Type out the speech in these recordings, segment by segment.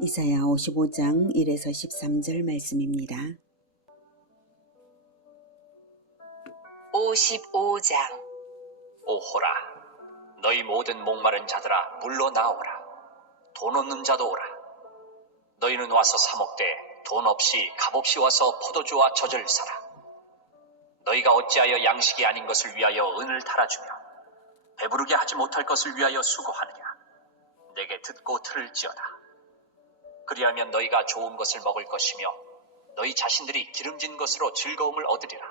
이사야 55장 1에서 13절 말씀입니다. 55장. 오호라, 너희 모든 목마른 자들아 물러나오라. 돈 없는 자도 오라. 너희는 와서 사 먹되 돈 없이 값없이 와서 포도주와 젖을 사라. 너희가 어찌하여 양식이 아닌 것을 위하여 은을 달아주며 배부르게 하지 못할 것을 위하여 수고하느냐. 내게 듣고 들을지어다. 그리하면 너희가 좋은 것을 먹을 것이며 너희 자신들이 기름진 것으로 즐거움을 얻으리라.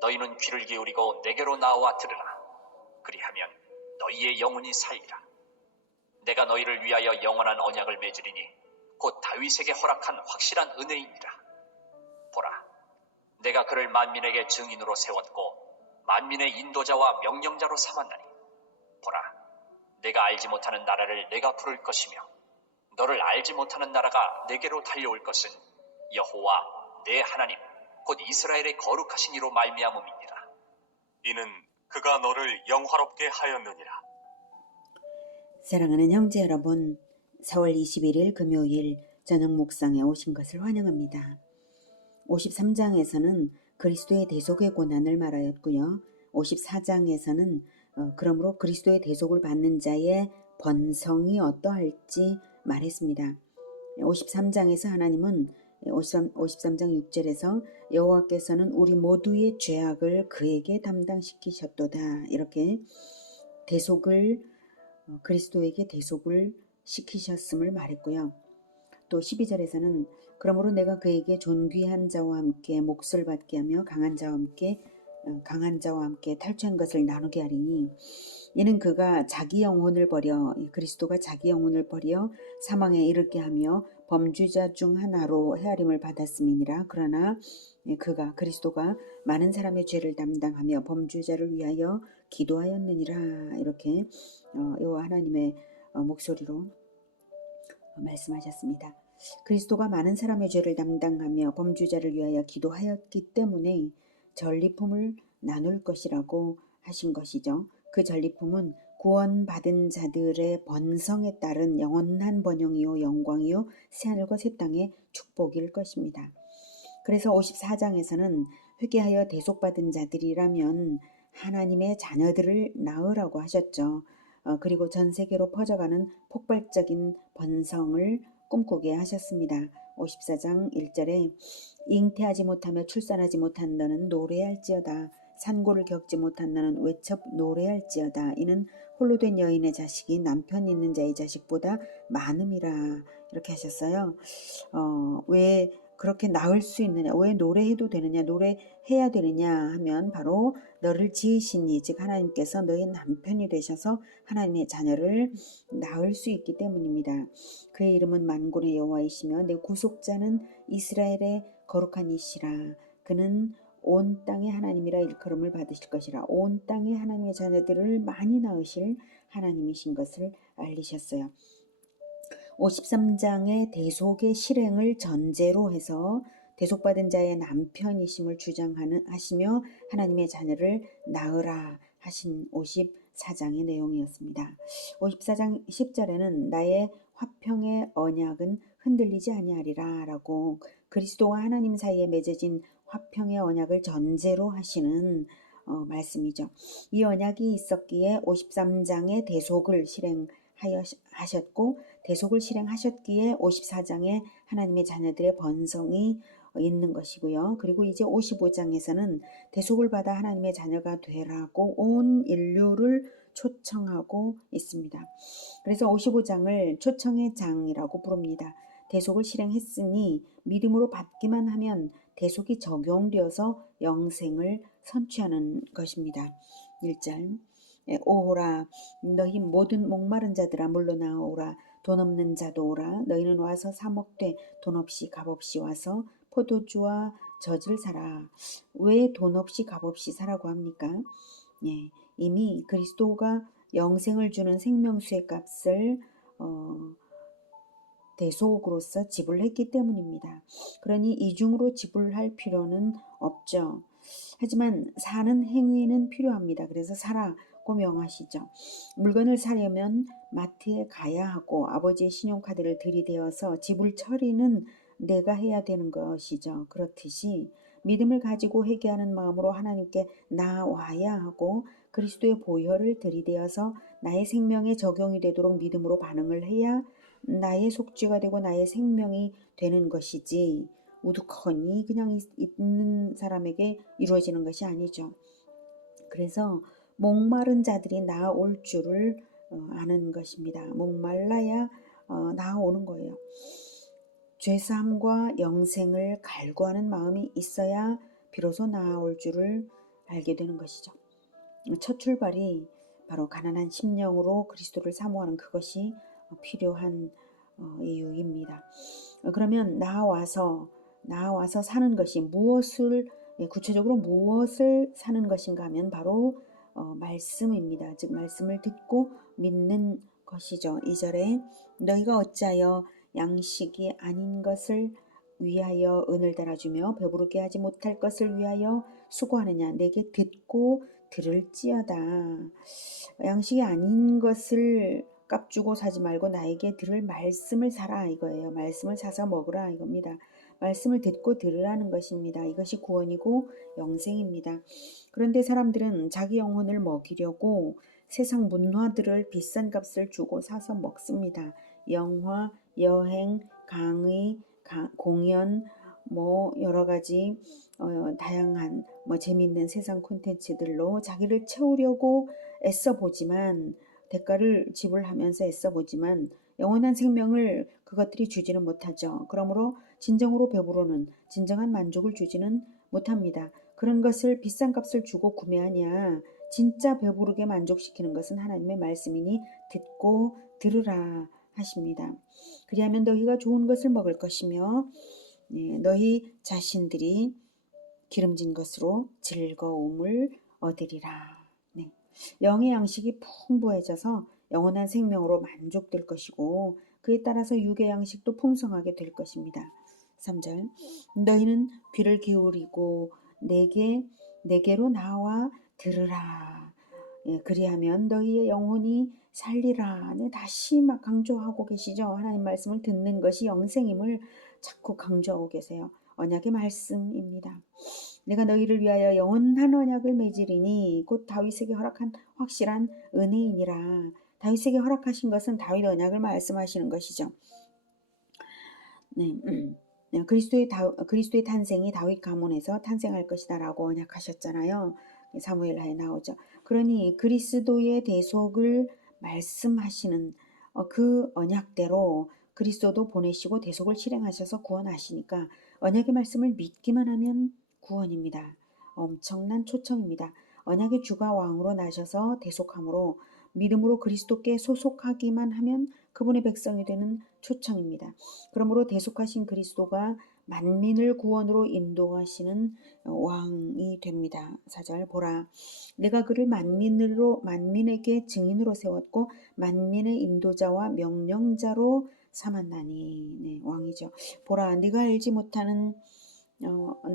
너희는 귀를 기울이고 내게로 나와 들으라. 그리하면 너희의 영혼이 살리라. 내가 너희를 위하여 영원한 언약을 맺으리니 곧 다윗에게 허락한 확실한 은혜이니라. 보라, 내가 그를 만민에게 증인으로 세웠고 만민의 인도자와 명령자로 삼았나니, 보라, 내가 알지 못하는 나라를 내가 부를 것이며 너를 알지 못하는 나라가 내게로 달려올 것은 여호와 내 하나님 곧 이스라엘의 거룩하신 이로 말미암음이니라. 이는 그가 너를 영화롭게 하였느니라. 사랑하는 형제 여러분, 4월 21일 금요일 저녁 묵상에 오신 것을 환영합니다. 53장에서는 그리스도의 대속의 고난을 말하였고요. 54장에서는 그러므로 그리스도의 대속을 받는 자의 번성이 어떠할지 말했습니다. 53장에서 하나님은 53장 6절에서 여호와께서는 우리 모두의 죄악을 그에게 담당시키셨도다. 이렇게 그리스도에게 대속을 시키셨음을 말했고요. 또 12절에서는 그러므로 내가 그에게 존귀한 자와 함께 몫을 받게 하며 강한 자와 함께 탈취한 것을 나누게 하리니, 이는 그가 자기 영혼을 버려 그리스도가 자기 영혼을 버려 사망에 이르게 하며 범죄자 중 하나로 헤아림을 받았음이니라. 그러나 그리스도가 많은 사람의 죄를 담당하며 범죄자를 위하여 기도하였느니라. 이렇게 여호와 하나님의 목소리로 말씀하셨습니다. 그리스도가 많은 사람의 죄를 담당하며 범죄자를 위하여 기도하였기 때문에 전리품을 나눌 것이라고 하신 것이죠. 그 전리품은 구원받은 자들의 번성에 따른 영원한 번영이요 영광이요 새하늘과 새 땅의 축복일 것입니다. 그래서 54장에서는 회개하여 대속받은 자들이라면 하나님의 자녀들을 낳으라고 하셨죠. 그리고 전 세계로 퍼져가는 폭발적인 번성을 꿈꾸게 하셨습니다. 54장 1절에 잉태하지 못하며 출산하지 못한 너는 노래할지어다. 산고를 겪지 못한 너는 외쳐 노래할지어다. 이는 홀로 된 여인의 자식이 남편 있는 자의 자식보다 많음이라. 이렇게 하셨어요. 왜 그렇게 낳을 수 있느냐, 왜 노래해도 되느냐, 노래해야 되느냐 하면 바로 너를 지으신 이, 즉 하나님께서 너의 남편이 되셔서 하나님의 자녀를 낳을 수 있기 때문입니다. 그의 이름은 만군의 여호와이시며 내 구속자는 이스라엘의 거룩한 이시라. 그는 온 땅의 하나님이라 일컬음을 받으실 것이라. 온 땅의 하나님의 자녀들을 많이 낳으실 하나님이신 것을 알리셨어요. 53장의 대속의 실행을 전제로 해서 대속받은 자의 남편이심을 주장하시며 하나님의 자녀를 낳으라 하신 54장의 내용이었습니다. 54장 10절에는 나의 화평의 언약은 흔들리지 아니하리라 라고 그리스도와 하나님 사이에 맺어진 화평의 언약을 전제로 하시는 말씀이죠. 이 언약이 있었기에 53장의 대속을 실행하셨고 대속을 실행하셨기에 54장에 하나님의 자녀들의 번성이 있는 것이고요. 그리고 이제 55장에서는 대속을 받아 하나님의 자녀가 되라고 온 인류를 초청하고 있습니다. 그래서 55장을 초청의 장이라고 부릅니다. 대속을 실행했으니 믿음으로 받기만 하면 대속이 적용되어서 영생을 선취하는 것입니다. 1절 오라 너희 모든 목마른 자들아 물러나오라. 돈 없는 자도 오라. 너희는 와서 사 먹되 돈 없이 값없이 와서 포도주와 젖을 사라. 왜 돈 없이 값없이 사라고 합니까? 이미 그리스도가 영생을 주는 생명수의 값을 대속으로서 지불했기 때문입니다. 그러니 이중으로 지불할 필요는 없죠. 하지만 사는 행위는 필요합니다. 그래서 사라, 고 명하시죠. 물건을 사려면 마트에 가야 하고 아버지의 신용카드를 들이대어서 지불 처리는 내가 해야 되는 것이죠. 그렇듯이 믿음을 가지고 회개하는 마음으로 하나님께 나와야 하고 그리스도의 보혈을 들이대어서 나의 생명에 적용이 되도록 믿음으로 반응을 해야 나의 속죄가 되고 나의 생명이 되는 것이지 우두커니 그냥 있는 사람에게 이루어지는 것이 아니죠. 그래서 목마른 자들이 나올 줄을 아는 것입니다. 목말라야 나오는 거예요. 죄사함과 영생을 갈구하는 마음이 있어야 비로소 나아올 줄을 알게 되는 것이죠. 첫 출발이 바로 가난한 심령으로 그리스도를 사모하는 그것이 필요한 이유입니다. 그러면 나와서 사는 것이 무엇을 구체적으로 무엇을 사는 것인가 하면 바로 말씀입니다. 즉 말씀을 듣고 믿는 것이죠. 2절에 너희가 어찌하여 양식이 아닌 것을 위하여 은을 달아주며 배부르게 하지 못할 것을 위하여 수고하느냐. 내게 듣고 들을지어다. 양식이 아닌 것을 값주고 사지 말고 나에게 들을 말씀을 사라 이거예요. 말씀을 사서 먹으라 이겁니다. 말씀을 듣고 들으라는 것입니다. 이것이 구원이고 영생입니다. 그런데 사람들은 자기 영혼을 먹이려고 세상 문화들을 비싼 값을 주고 사서 먹습니다. 영화, 여행, 강의, 공연, 여러 가지 다양한 재미있는 세상 콘텐츠들로 자기를 채우려고 애써 보지만 대가를 지불하면서 애써 보지만 영원한 생명을 그것들이 주지는 못하죠. 그러므로 진정으로 배부르는 진정한 만족을 주지는 못합니다. 그런 것을 비싼 값을 주고 구매하냐. 진짜 배부르게 만족시키는 것은 하나님의 말씀이니 듣고 들으라 하십니다. 그리하면 너희가 좋은 것을 먹을 것이며 너희 자신들이 기름진 것으로 즐거움을 얻으리라. 네. 영의 양식이 풍부해져서 영원한 생명으로 만족될 것이고 그에 따라서 육의 양식도 풍성하게 될 것입니다. 3절 너희는 귀를 기울이고 내게로 나와 들으라. 그리하면 너희의 영혼이 살리라. 네, 다시 막 강조하고 계시죠. 하나님 말씀을 듣는 것이 영생임을 자꾸 강조하고 계세요. 언약의 말씀입니다. 내가 너희를 위하여 영원한 언약을 맺으리니 곧 다윗에게 허락한 확실한 은혜이니라. 다윗에게 허락하신 것은 다윗 언약을 말씀하시는 것이죠. 네, 그리스도의 탄생이 다윗 가문에서 탄생할 것이다라고 언약하셨잖아요. 사무엘하에 나오죠. 그러니 그리스도의 대속을 말씀하시는 그 언약대로 그리스도도 보내시고 대속을 실행하셔서 구원하시니까 언약의 말씀을 믿기만 하면 구원입니다. 엄청난 초청입니다. 언약의 주가 왕으로 나셔서 대속함으로 믿음으로 그리스도께 소속하기만 하면 그분의 백성이 되는 초청입니다. 그러므로 대속하신 그리스도가 만민을 구원으로 인도하시는 왕이 됩니다. 4절 보라 내가 그를 만민에게 증인으로 세웠고 만민의 인도자와 명령자로 삼았나니. 네, 왕이죠. 보라 네가 알지 못하는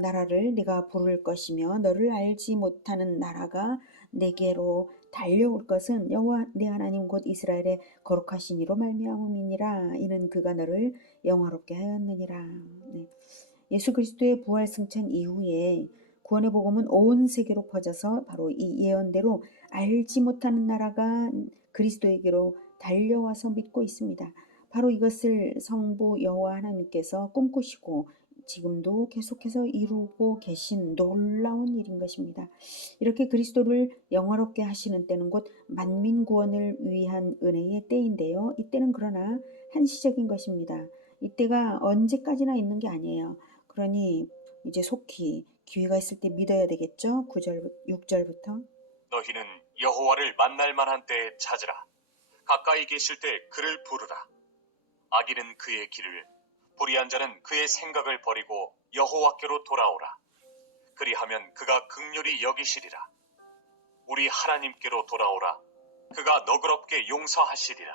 나라를 네가 부를 것이며 너를 알지 못하는 나라가 내게로 달려올 것은 여호와 네 하나님 곧 이스라엘의 거룩하신 이로 말미암음이니라. 이는 그가 너를 영화롭게 하였느니라. 네. 예수 그리스도의 부활 승천 이후에 구원의 복음은 온 세계로 퍼져서 바로 이 예언대로 알지 못하는 나라가 그리스도에게로 달려와서 믿고 있습니다. 바로 이것을 성부 여호와 하나님께서 꿈꾸시고 지금도 계속해서 이루고 계신 놀라운 일인 것입니다. 이렇게 그리스도를 영화롭게 하시는 때는 곧 만민 구원을 위한 은혜의 때인데요. 이때는 그러나 한시적인 것입니다. 이때가 언제까지나 있는 게 아니에요. 그러니 이제 속히 기회가 있을 때 믿어야 되겠죠. 6절부터 너희는 여호와를 만날 만한 때에 찾으라. 가까이 계실 때 그를 부르라. 악인은 그의 길을, 불의한 자는 그의 생각을 버리고 여호와께로 돌아오라. 그리하면 그가 긍휼히 여기시리라. 우리 하나님께로 돌아오라. 그가 너그럽게 용서하시리라.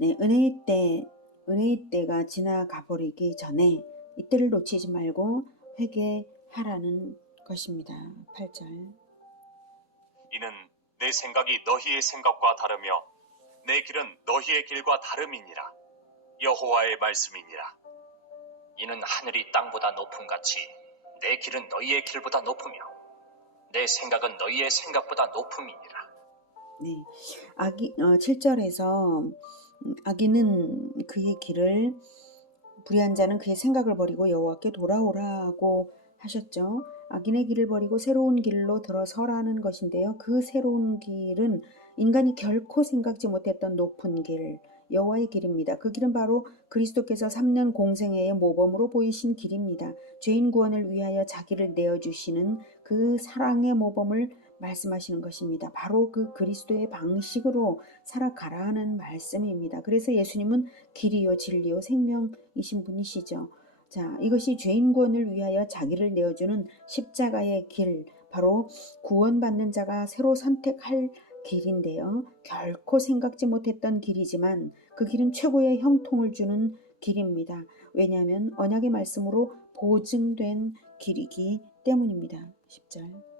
네, 은혜의 때가 지나가 버리기 전에 이때를 놓치지 말고 회개하라는 것입니다. 8절 이는 내 생각이 너희의 생각과 다르며 내 길은 너희의 길과 다름이니라. 여호와의 말씀이니라. 이는 하늘이 땅보다 높음 같이 내 길은 너희의 길보다 높으며 내 생각은 너희의 생각보다 높음이니라. 네, 7절에서 악인은 그의 길을, 불의한 자는 그의 생각을 버리고 여호와께 돌아오라고 하셨죠. 악인의 길을 버리고 새로운 길로 들어서라는 것인데요. 그 새로운 길은 인간이 결코 생각지 못했던 높은 길, 여호와의 길입니다. 그 길은 바로 그리스도께서 3년 공생애의 모범으로 보이신 길입니다. 죄인 구원을 위하여 자기를 내어주시는 그 사랑의 모범을 말씀하시는 것입니다. 바로 그 그리스도의 방식으로 살아가라 하는 말씀입니다. 그래서 예수님은 길이요 진리요 생명이신 분이시죠. 자, 이것이 죄인 구원을 위하여 자기를 내어주는 십자가의 길, 바로 구원받는 자가 새로 선택할 길인데요. 결코 생각지 못했던 길이지만 그 길은 최고의 형통을 주는 길입니다. 왜냐하면 언약의 말씀으로 보증된 길이기 때문입니다. 10절.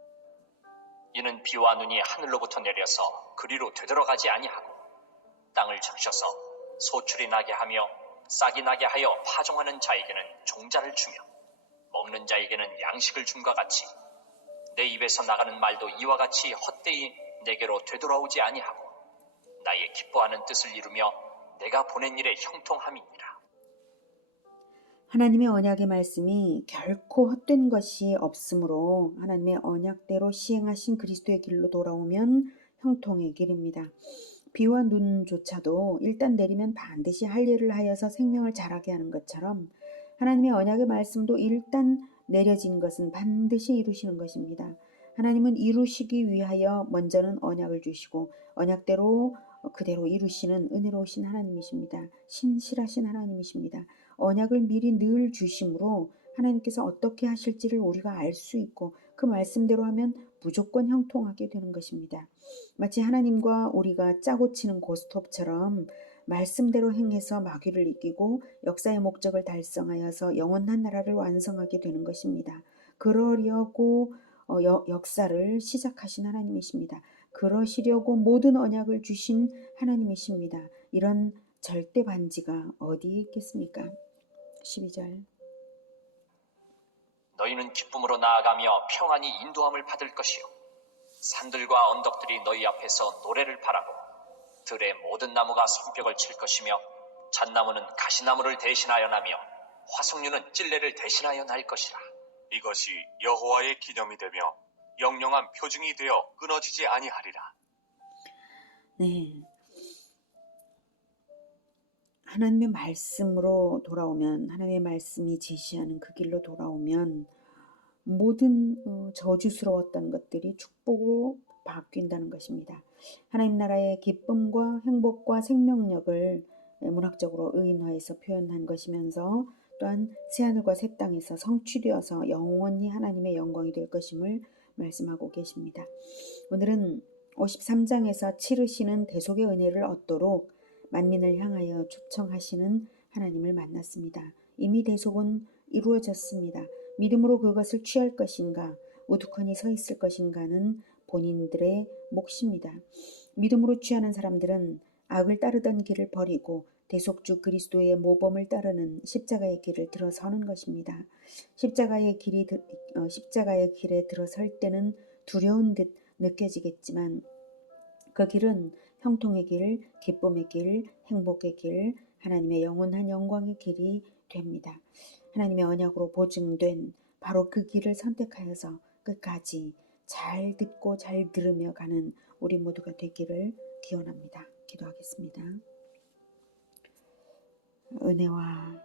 이는 비와 눈이 하늘로부터 내려서 그리로 되돌아가지 아니하고 땅을 적셔서 소출이 나게 하며 싹이 나게 하여 파종하는 자에게는 종자를 주며 먹는 자에게는 양식을 줌과 같이 내 입에서 나가는 말도 이와 같이 헛되이 내게로 되돌아오지 아니하고 나의 기뻐하는 뜻을 이루며 내가 보낸 일에 형통함이니라. 하나님의 언약의 말씀이 결코 헛된 것이 없으므로 하나님의 언약대로 시행하신 그리스도의 길로 돌아오면 형통의 길입니다. 비와 눈조차도 일단 내리면 반드시 할 일을 하여서 생명을 자라게 하는 것처럼 하나님의 언약의 말씀도 일단 내려진 것은 반드시 이루시는 것입니다. 하나님은 이루시기 위하여 먼저는 언약을 주시고 언약대로 그대로 이루시는 은혜로우신 하나님이십니다. 신실하신 하나님이십니다. 언약을 미리 늘 주심으로 하나님께서 어떻게 하실지를 우리가 알 수 있고 그 말씀대로 하면 무조건 형통하게 되는 것입니다. 마치 하나님과 우리가 짜고 치는 고스톱처럼 말씀대로 행해서 마귀를 이기고 역사의 목적을 달성하여서 영원한 나라를 완성하게 되는 것입니다. 그러려고 역사를 시작하신 하나님이십니다. 그러시려고 모든 언약을 주신 하나님이십니다. 이런 절대 반지가 어디에 있겠습니까? 12절. 너희는 기쁨으로 나아가며 평안히 인도함을 받을 것이요 산들과 언덕들이 너희 앞에서 노래를 바라고 들의 모든 나무가 손뼉을 칠 것이며 잣나무는 가시나무를 대신하여 나며 화석류는 찔레를 대신하여 날 것이라. 이것이 여호와의 기념이 되며 영영한 표징이 되어 끊어지지 아니하리라. 네. 하나님의 말씀으로 돌아오면, 하나님의 말씀이 제시하는 그 길로 돌아오면 모든 저주스러웠던 것들이 축복으로 바뀐다는 것입니다. 하나님 나라의 기쁨과 행복과 생명력을 문학적으로 의인화해서 표현한 것이면서 또한 새하늘과 새 땅에서 성취되어서 영원히 하나님의 영광이 될 것임을 말씀하고 계십니다. 오늘은 53장에서 치르시는 대속의 은혜를 얻도록 만민을 향하여 초청하시는 하나님을 만났습니다. 이미 대속은 이루어졌습니다. 믿음으로 그것을 취할 것인가, 우두커니 서 있을 것인가는 본인들의 몫입니다. 믿음으로 취하는 사람들은 악을 따르던 길을 버리고 대속주 그리스도의 모범을 따르는 십자가의 길을 들어서는 것입니다. 십자가의 길에 들어설 때는 두려운 듯 느껴지겠지만 그 길은 형통의 길, 기쁨의 길, 행복의 길, 하나님의 영원한 영광의 길이 됩니다. 하나님의 언약으로 보증된 바로 그 길을 선택하여서 끝까지 잘 듣고 잘 들으며 가는 우리 모두가 되기를 기원합니다. 기도하겠습니다. 은혜와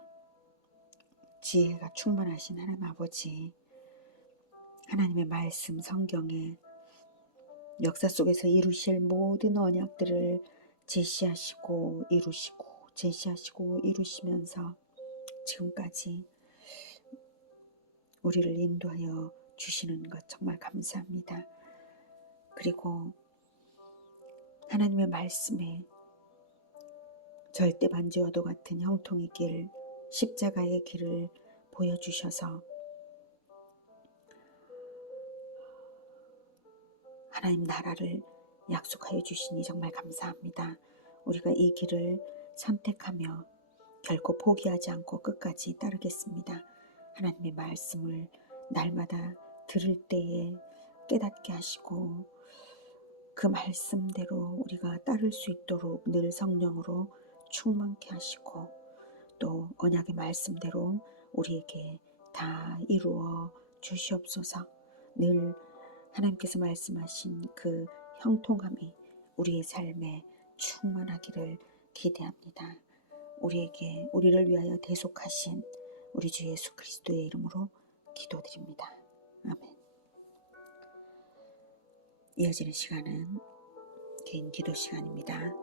지혜가 충만하신 하나님 아버지, 하나님의 말씀 성경에 역사 속에서 이루실 모든 언약들을 제시하시고 이루시면서 지금까지 우리를 인도하여 주시는 것 정말 감사합니다. 그리고 하나님의 말씀에 절대 반지와도 같은 형통의 길, 십자가의 길을 보여주셔서 하나님 나라를 약속하여 주시니 정말 감사합니다. 우리가 이 길을 선택하며 결코 포기하지 않고 끝까지 따르겠습니다. 하나님의 말씀을 날마다 들을 때에 깨닫게 하시고 그 말씀대로 우리가 따를 수 있도록 늘 성령으로 충만케 하시고 또 언약의 말씀대로 우리에게 다 이루어 주시옵소서. 늘 하나님께서 말씀하신 그 형통함이 우리의 삶에 충만하기를 기대합니다. 우리를 위하여 대속하신 우리 주 예수 그리스도의 이름으로 기도드립니다. 아멘. 이어지는 시간은 개인 기도 시간입니다.